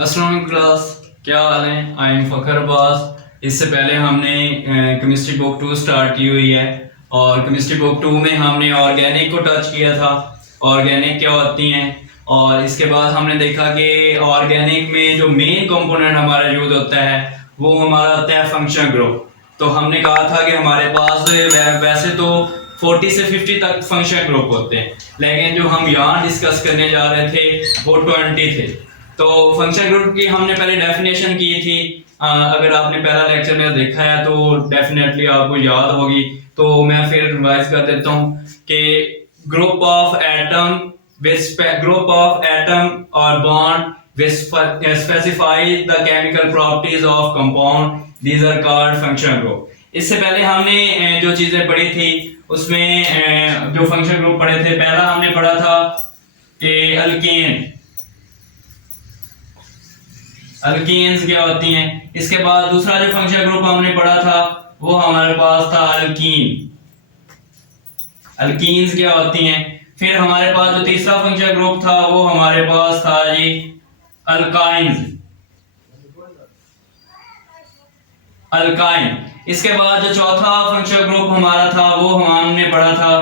अस्सलाम क्लास, क्या हाल है? I am Fakhar Abbas. इससे पहले हमने केमिस्ट्री बुक 2 स्टार्ट की हुई है और केमिस्ट्री बुक 2 में हमने ऑर्गेनिक को टच किया था। ऑर्गेनिक क्या होती हैं, और इसके बाद हमने देखा कि ऑर्गेनिक में जो मेन कंपोनेंट हमारा यूज होता है वो हमारा होता है फंक्शन ग्रुप। तो हमने कहा था कि हमारे पास वैसे तो 40 से 50 तक फंक्शन ग्रुप होते हैं, लेकिन जो हम यहाँ डिस्कस करने जा रहे थे वो 20 थे। तो फंक्शन ग्रुप की हमने पहले डेफिनेशन की थी। अगर आपने पहला लेक्चर मेरा देखा है तो डेफिनेटली आपको याद होगी, तो मैं फिर रिवाइज कर देता हूँ कि ग्रुप ऑफ एटम और bond which specify the chemical properties of compound, these are called function group। इससे पहले हमने जो चीजें पढ़ी थी उसमें जो फंक्शन ग्रुप पढ़े थे, पहला हमने पढ़ा था कि अल्केन्स क्या होती हैं। इसके बाद दूसरा जो फंक्शन ग्रुप हमने पढ़ा था वो हमारे पास था अल्कीन्स क्या होती हैं। फिर हमारे पास जो तीसरा फंक्शन ग्रुप था वो हमारे पास था जी अल्काइन। इसके बाद जो चौथा फंक्शन ग्रुप हमारा था वो हमने पढ़ा था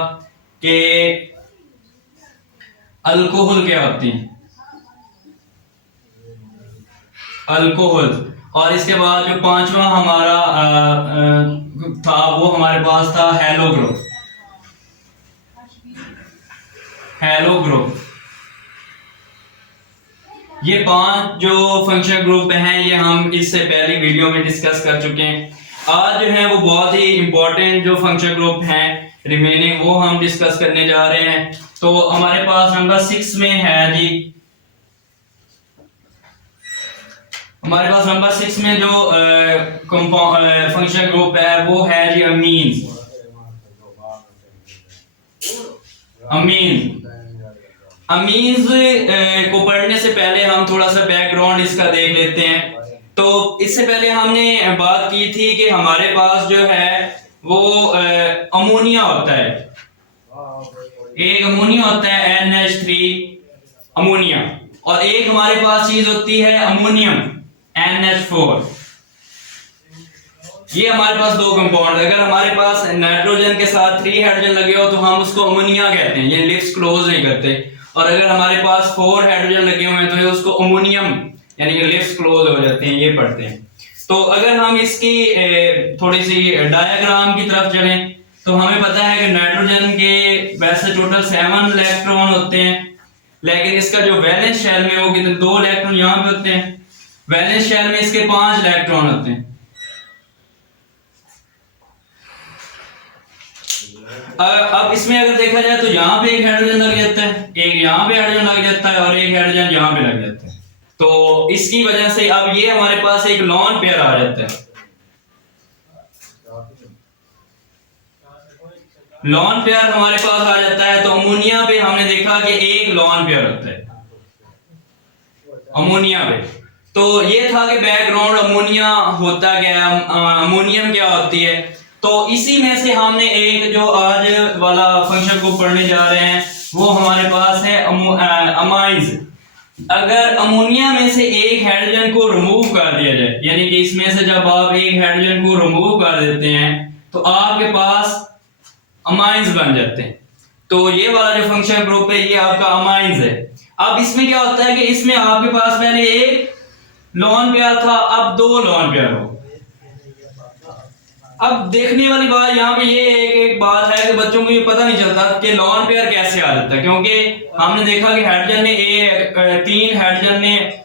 कि अल्कोहल क्या होती हैं, अल्कोहल। और इसके बाद जो पांचवा हमारा था वो हमारे पास था हेलो ग्रुप। ये 5 जो फंक्शन ग्रुप हैं ये हम इससे पहली वीडियो में डिस्कस कर चुके हैं। आज जो है वो बहुत ही इंपॉर्टेंट जो फंक्शन ग्रुप हैं रिमेनिंग वो हम डिस्कस करने जा रहे हैं। तो हमारे पास नंबर 6 में है जी, हमारे पास नंबर 6 में जो फंक्शन ग्रुप है वो है जी अमीन्स को पढ़ने से पहले हम थोड़ा सा बैकग्राउंड इसका देख लेते हैं। तो इससे पहले हमने बात की थी कि हमारे पास जो है वो अमोनिया होता है, एक अमोनिया होता है NH3 अमोनिया, और एक हमारे पास चीज होती है अमोनियम NH4। ये हमारे पास दो कंपाउंड। अगर हमारे पास नाइट्रोजन के साथ 3 हाइड्रोजन लगे हो तो हम उसको अमोनिया कहते हैं, ये लिप्स क्लोज नहीं करते। और अगर हमारे पास 4 हाइड्रोजन लगे हुए हैं तो उसको अमोनियम यानी कि लिप्स क्लोज हो जाते हैं, ये पढ़ते हैं। तो अगर हम इसकी थोड़ी सी डायग्राम की तरफ चलें तो हमें पता है कि नाइट्रोजन के वैसे टोटल 7 इलेक्ट्रॉन होते हैं, लेकिन इसका जो वैलेंस शेल में वो कितने 2 इलेक्ट्रॉन यहाँ पे होते हैं। वैलेंस शेल में इसके 5 इलेक्ट्रॉन होते हैं। अब इसमें अगर देखा जाए तो यहाँ पे एक हाइड्रोजन लग जाता है, एक यहाँ पे हाइड्रोजन लग जाता है और एक हाइड्रोजन यहाँ पे लग जाता है। तो इसकी वजह से अब ये हमारे पास एक लॉन पेयर आ जाता है। लॉन पेयर हमारे पास आ जाता है। तो अमोनिया पे हमने देखा कि एक लॉन पेयर होता है अमोनिया पे। तो ये था कि बैकग्राउंड अमोनिया होता क्या है, अमोनियम क्या होती है। तो इसी में से हमने एक जो आज वाला फंक्शन को पढ़ने जा रहे हैं वो हमारे पास है अमाइंस। अगर अमोनिया में से एक हाइड्रोजन को रिमूव कर दिया जाए, यानी कि इसमें से जब आप एक हाइड्रोजन को रिमूव कर देते हैं तो आपके पास अमाइंस बन जाते हैं। तो ये वाला जो फंक्शन ग्रुप है ये आपका अमाइंस है। अब इसमें क्या होता है कि इसमें आपके पास पहले एक लॉन पेयर था, अब 2 लॉन पेयर हो। अब देखने वाली बात यहाँ पे ये एक बात है कि बच्चों को ये पता नहीं चलता कि लॉन पेयर कैसे आ जाता है, क्योंकि हमने देखा कि हाइड्रोजन ने 3 हाइड्रोजन ने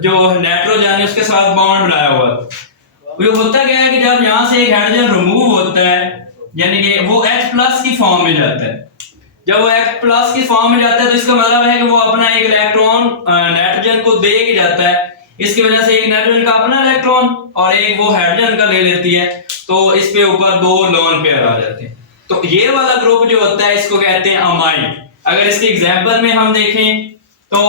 जो नाइट्रोजन है उसके साथ बॉन्ड बनाया हुआ है। ये होता क्या है कि जब यहाँ से एक हाइड्रोजन रिमूव होता है यानी कि वो H+ की फॉर्म में जाता है। जब वो H+ की फॉर्म में जाता है तो इसका मतलब है कि वो अपना एक इलेक्ट्रॉन नाइट्रोजन को दे के जाता है। इसकी वजह से एक नाइट्रोजन का अपना इलेक्ट्रॉन और एक वो हाइड्रोजन का ले लेती है, तो इस पे ऊपर 2 लॉन पेयर आ जाते हैं। तो ये वाला ग्रुप जो होता है इसको कहते हैं अमाइड। अगर इसके एग्जांपल में हम देखें तो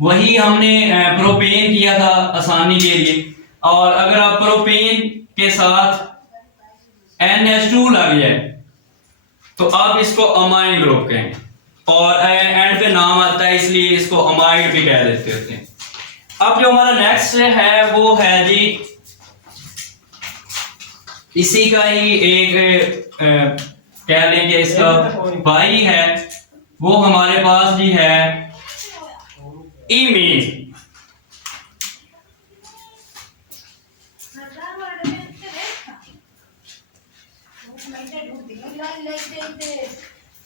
वही हमने प्रोपेन किया था आसानी के लिए, और अगर आप प्रोपेन के साथ NH2 लग जाए तो आप इसको अमाइन ग्रुप कहेंगे, और एंड पे नाम आता है इसलिए इसको अमाइड भी कह देते होते हैं। अब जो हमारा नेक्स्ट है वो है जी इसी का ही एक कह लेंगे इसका भाई है, वो हमारे पास जी है ईमीन।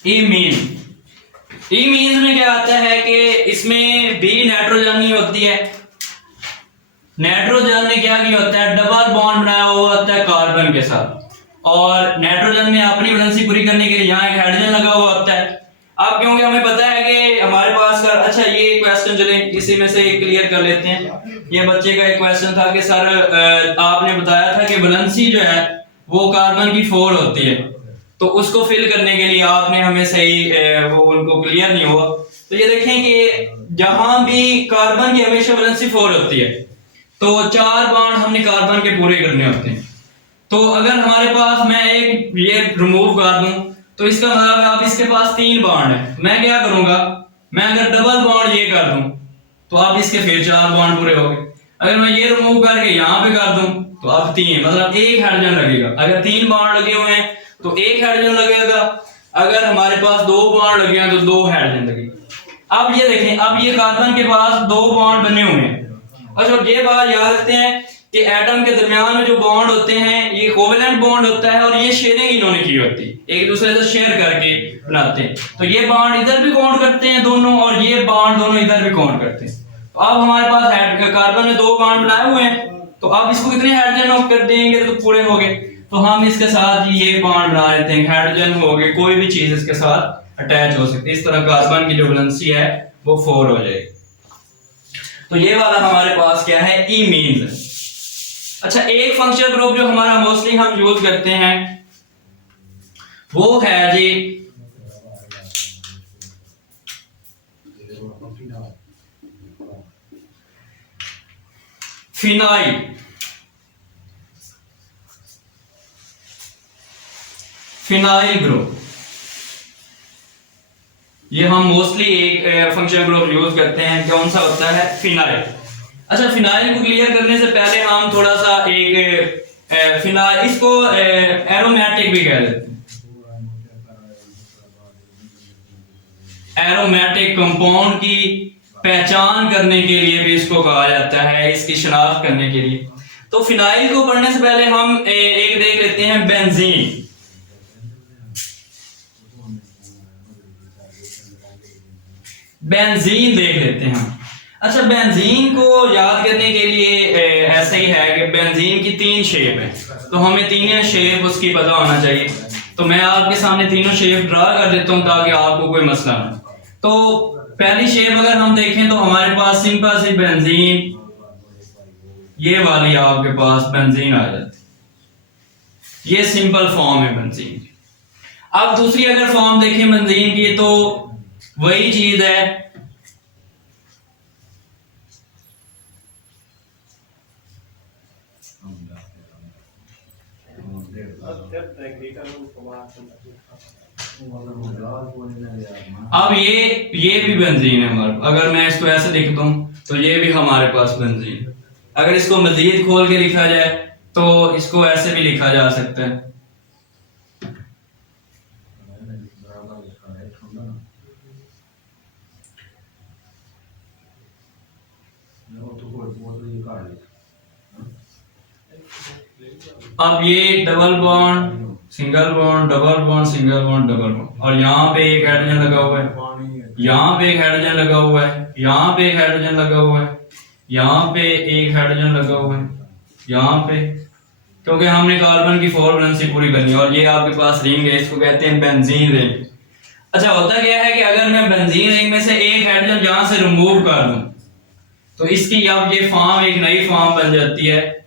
ईमीन ईमीन में क्या आता है कि इसमें भी नाइट्रोजन ही होती है। नाइट्रोजन ने क्या किया होता है, डबल बॉन्ड बनाया हुआ होता है कार्बन के साथ, और नाइट्रोजन ने अपनी वैलेंसी पूरी करने के लिए यहाँ एक हाइड्रोजन लगा हुआ होता है। अब क्योंकि हमें पता है कि हमारे पास का अच्छा ये क्वेश्चन चले इसी में से क्लियर कर लेते हैं। ये बच्चे का एक क्वेश्चन था कि सर आपने बताया था कि वैलेंसी जो है वो कार्बन की 4 होती है, तो उसको फिल करने के लिए आपने हमें सही वो उनको क्लियर नहीं हुआ। तो ये देखें कि जहां भी कार्बन की हमेशा वैलेंसी 4 होती है तो 4 बॉन्ड हमने कार्बन के पूरे करने होते हैं। तो अगर हमारे पास मैं एक ये रिमूव कर दूं तो इसका मतलब आप इसके पास 3 बॉन्ड है, मैं क्या करूंगा, मैं अगर डबल बॉन्ड ये कर दूं तो आप इसके फिर 4 बॉन्ड पूरे हो गए। अगर मैं ये रिमूव करके यहाँ पे कर दूं तो आप 3 मतलब एक हाइड्रोजन लगेगा। अगर 3 बॉन्ड लगे हुए हैं तो एक हाइड्रोजन लगेगा, अगर हमारे पास 2 बॉन्ड लगे हैं तो 2 हाइड्रोजन लगेगा। अब ये देखें, अब ये कार्बन के पास 2 बॉन्ड बने हुए हैं। अच्छा ये बात याद रखते हैं कि एटम के दरमियान में जो बॉन्ड होते हैं ये कोवेलेंट बॉन्ड होता है, और ये शेयरिंग इन्होंने की होती है, एक दूसरे से शेयर करके बनाते हैं। तो ये बॉन्ड इधर भी काउंट करते हैं दोनों, और ये बॉन्ड दोनों इधर भी काउंट करते हैं। तो अब हमारे पास कार्बन ने 2 बॉन्ड बनाए हुए हैं, तो अब इसको कितने हाइड्रोजन कर देंगे तो पूरे हो गए। तो हम इसके साथ ये बॉन्ड बना लेते हैं, हाइड्रोजन हो गए, कोई भी चीज इसके साथ अटैच हो सकती है। इस तरह कार्बन की जो वैलेंसी है वो 4 हो जाएगी। तो ये वाला हमारे पास क्या है, ईमीन्स। अच्छा एक फंक्शनल ग्रुप जो हमारा मोस्टली हम यूज करते हैं वो है जी फिनाइल। फिनाइल ग्रुप ये हम मोस्टली एक फंक्शनल ग्रुप यूज करते हैं, कौन सा होता है, फिनाइल। अच्छा फिनाइल को क्लियर करने से पहले हम थोड़ा सा एक फिनाइल, इसको एरोमेटिक भी कह देते हैं। एरोमेटिक कंपाउंड की पहचान करने के लिए भी इसको कहा जाता है, इसकी शनाख्त करने के लिए। तो फिनाइल को पढ़ने से पहले हम एक देख लेते हैं बेंजीन। बेंजीन देख लेते हैं हम। अच्छा बेंजीन को याद करने के लिए ऐसा ही है कि बेंजीन की 3 शेप है, तो हमें तीनों शेप उसकी पता होना चाहिए। तो मैं आपके सामने तीनों शेप ड्रा कर देता हूं ताकि आपको कोई मसला ना। तो पहली शेप अगर हम देखें तो हमारे पास सिंपल सी बेंजीन, ये वाली आपके पास बेंजीन आ जाती है, ये सिंपल फॉर्म है बेंजीन। अब दूसरी अगर फॉर्म देखें बेंजीन की तो वही चीज है, अब ये भी बेंजीन है हमारे। अगर मैं इसको ऐसे लिख दूं तो ये भी हमारे पास बेंजीन। अगर इसको मजीद खोल के लिखा जाए तो इसको ऐसे भी लिखा जा सकता है। अब ये double bond single bond double bond single bond double bond, और यहाँ पे एक हाइड्रोजन लगा हुआ है, यहाँ पे एक हाइड्रोजन लगा हुआ है, यहाँ पे एक हाइड्रोजन लगा हुआ है, यहाँ पे एक हाइड्रोजन लगा हुआ है, यहाँ पे, क्योंकि हमने कार्बन की 4 वैलेंसी पूरी करनी है। और ये आपके पास रिंग है, इसको कहते हैं बेंजीन रिंग। अच्छा होता क्या है कि अगर मैं बेंजीन रिंग में से एक हाइड्रोजन जहां से रिमूव कर दूं तो इसकी अब ये फॉर्म एक नई फॉर्म बन जाती है,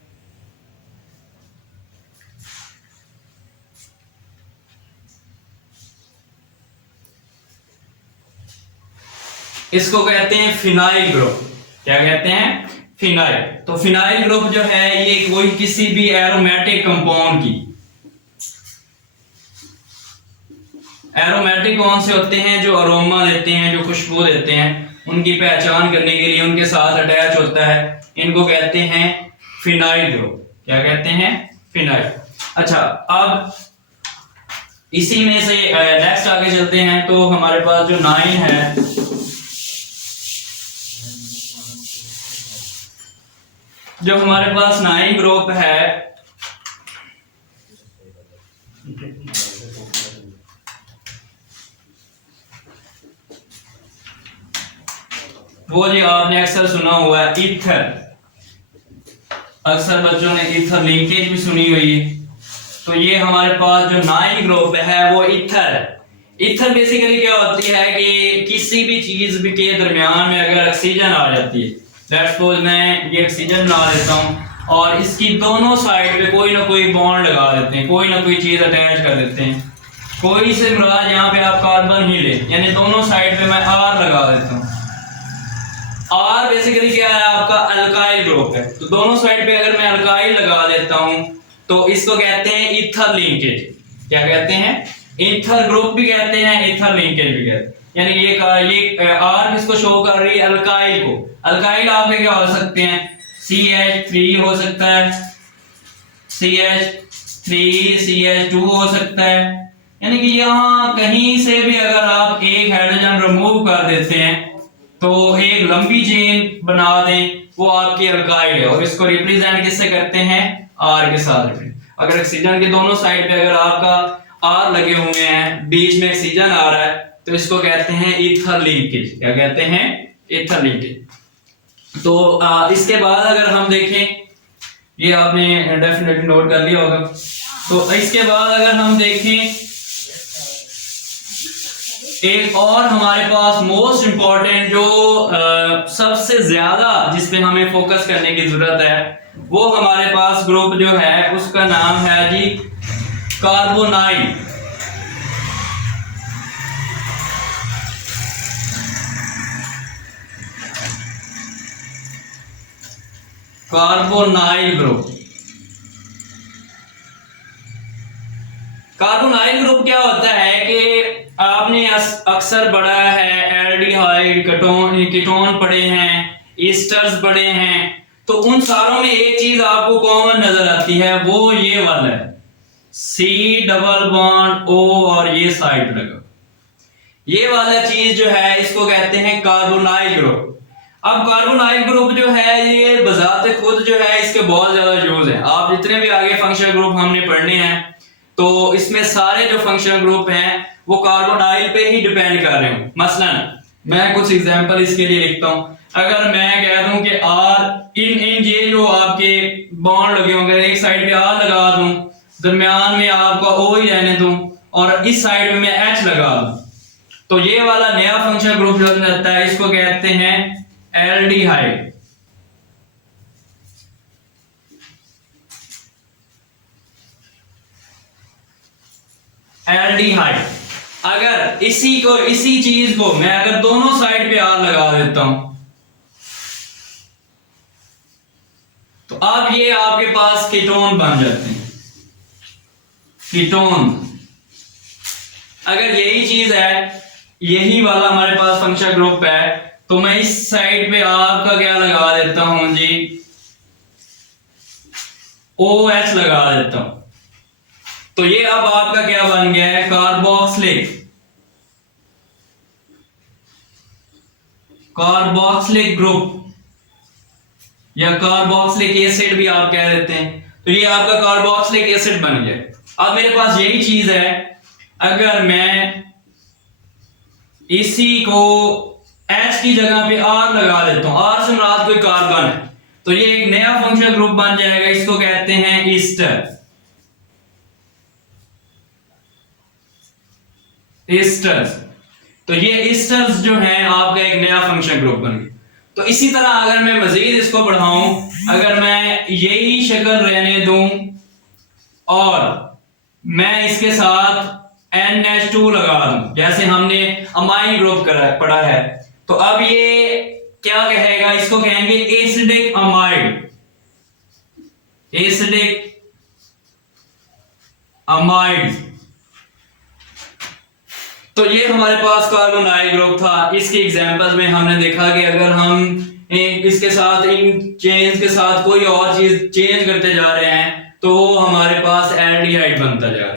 इसको कहते हैं फिनाइल ग्रुप। क्या कहते हैं, फिनाइल। तो फिनाइल ग्रुप जो है ये कोई किसी भी एरोमेटिक कंपाउंड की, एरोमेटिक कौन से होते हैं, जो अरोमा देते हैं, जो खुशबू देते हैं, उनकी पहचान करने के लिए उनके साथ अटैच होता है, इनको कहते हैं फिनाइल ग्रुप। क्या कहते हैं? फिनाइल। अच्छा, अब इसी में से नेक्स्ट आगे चलते हैं। तो हमारे पास जो 9 है, जो हमारे पास 9 ग्रुप है, वो जी आपने अक्सर सुना हुआ है ईथर। अक्सर बच्चों ने ईथर लिंकेज भी सुनी हुई है। तो ये हमारे पास जो 9 ग्रुप है वो ईथर है। ईथर बेसिकली क्या होती है कि किसी भी चीज के दरमियान में अगर ऑक्सीजन आ जाती है, लेट्स सपोज मैं ये ऑक्सीजन बना देता हूँ और इसकी दोनों साइड पे कोई ना कोई बॉन्ड लगा देते हैं, कोई ना कोई चीज अटैच कर देते हैं। कोई से मुराद यहाँ पे आप कार्बन ही ले, यानी दोनों साइड पे मैं आर लगा देता हूँ। आर बेसिकली क्या है? आपका अल्काइल ग्रुप है। तो दोनों साइड पे अगर मैं अल्काइल लगा देता हूं तो इसको कहते हैं ईथर लिंकेज। क्या कहते हैं? ईथर ग्रुप भी कहते हैं, ईथर लिंकेज भी कहते हैं। यानी ये आर किसको शो कर रही है? अल्काइल को। अल्काइल आपके क्या हो सकते हैं? CH3 हो सकता है, CH3, CH2 हो सकता है। यानी कि यहाँ कहीं से भी अगर आप एक हाइड्रोजन रिमूव कर देते हैं तो एक लंबी चेन बना दें, वो आपकी अल्काइल है। और इसको रिप्रेजेंट किससे करते हैं? आर के साथ। अगर ऑक्सीजन के दोनों साइड पे अगर आपका आर लगे हुए हैं, बीच में ऑक्सीजन आ रहा है, तो इसको कहते हैं ईथर लिंकेज। क्या कहते हैं? Ether linkage. तो इसके बाद अगर हम देखें, ये आपने डेफिनेटली नोट कर लिया होगा। तो इसके बाद अगर हम देखें, एक और हमारे पास मोस्ट इंपॉर्टेंट जो सबसे ज्यादा जिस पे हमें फोकस करने की जरूरत है, वो हमारे पास ग्रुप जो है उसका नाम है जी carbonyl. Carbonyl group. Carbonyl group क्या होता है कि आपने अक्सर पढ़ा है एल्डिहाइड, कीटोन पढ़े हैं, ईस्टर्स पढ़े हैं। तो उन सारों में एक चीज आपको कॉमन नजर आती है, वो ये वाला है, C डबल बॉन्ड O और ये साइड लगा। ये वाला चीज जो है इसको कहते हैं कार्बोनाइल ग्रुप। अब कार्बोनाइल ग्रुप जो है ये बजाते खुद जो है इसके बहुत ज्यादा यूज है। आप जितने भी आगे फंक्शनल ग्रुप हमने पढ़ने हैं तो इसमें सारे जो फंक्शनल ग्रुप हैं वो कार्बोनाइल पे ही डिपेंड कर रहे हो। मसलन मैं कुछ एग्जांपल इसके लिए लिखता हूं। अगर मैं कह दूं कि आर इन ये जो आपके बॉन्ड लगे होंगे, एक साइड पे आर लगा दूं, दरमियान में आपका ओ ही रहने दूं और इस साइड में मैं एच लगा दूं, तो ये वाला नया फंक्शनल ग्रुप जो रहता है इसको कहते हैं एल्डिहाइड। एल्डिहाइड। अगर इसी चीज को मैं अगर दोनों साइड पे आर लगा देता हूं तो अब ये आपके पास कीटोन बन जाते हैं। कीटोन। अगर यही चीज है, यही वाला हमारे पास फंक्शनल ग्रुप है, तो मैं इस साइड पे आर का क्या लगा देता हूं जी, OH लगा देता हूं। तो ये अब आपका क्या बन गया है, कार्बोक्सिलिक। कार्बोक्सिलिक ग्रुप या कार्बोक्सिलिक एसिड भी आप कह देते हैं। तो ये आपका कार्बोक्सिलिक एसिड बन गया। अब मेरे पास यही चीज है, अगर मैं इसी को H की जगह पे R लगा देता हूं, R से मुराद कोई कार्बन है, तो ये एक नया फंक्शनल ग्रुप बन जाएगा, इसको कहते हैं ईस्टर। ईस्टर्स। तो ये ईस्टर्स जो हैं आपका एक नया फंक्शनल ग्रुप बन गया। तो इसी तरह अगर मैं मजीद इसको बढ़ाऊं, अगर मैं यही शक्ल रहने दूं और मैं इसके साथ NH2 लगा दूं, जैसे हमने अमाइन ग्रुप पढ़ा है, तो अब ये क्या कहेगा, इसको कहेंगे एसिडिक अमाइड। Acidic amide. तो ये हमारे पास कार्बन आई ग्रुप था। इसके एग्जांपल्स में हमने देखा कि अगर हम इसके साथ इन चेन्स के साथ कोई और चीज चेंज करते जा रहे हैं तो वो हमारे पास एल्डिहाइड बनता जा रहा है।